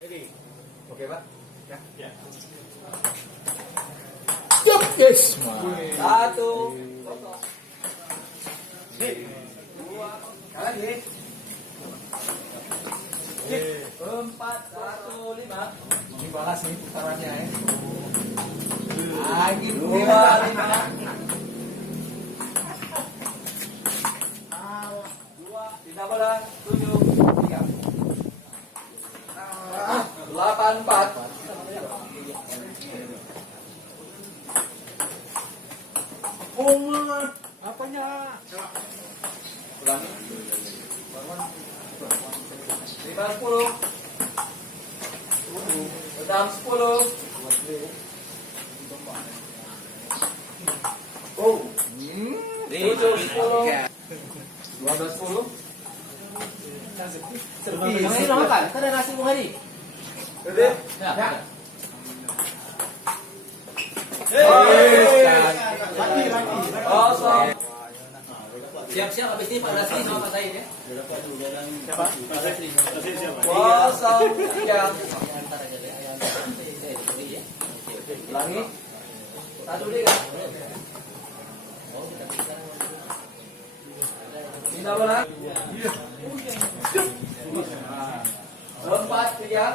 Oke, Pak. Ya. Yup, yes. Satu. Dua. Kanan nih. Empat. Satu. Lima. Ini balas nih putarannya ya. Lagi. Dua. Lima. Dua. Tidak boleh. Tujuh. Tiga. Delapan. Empat. Apanya? Ulangi. 50. 10. Oh. 7, 10. 12, 10. Yang ini makan, kan ada nasi bunga di. Gede. Ya. Kosong. Siap-siap habis ini Pak Rasli sama Pak Said ya. Kosong. Tiga. Antar aja deh, ayo antar. Ya. Ulangi. Satu tiga. Tidak boleh. Empat tiga.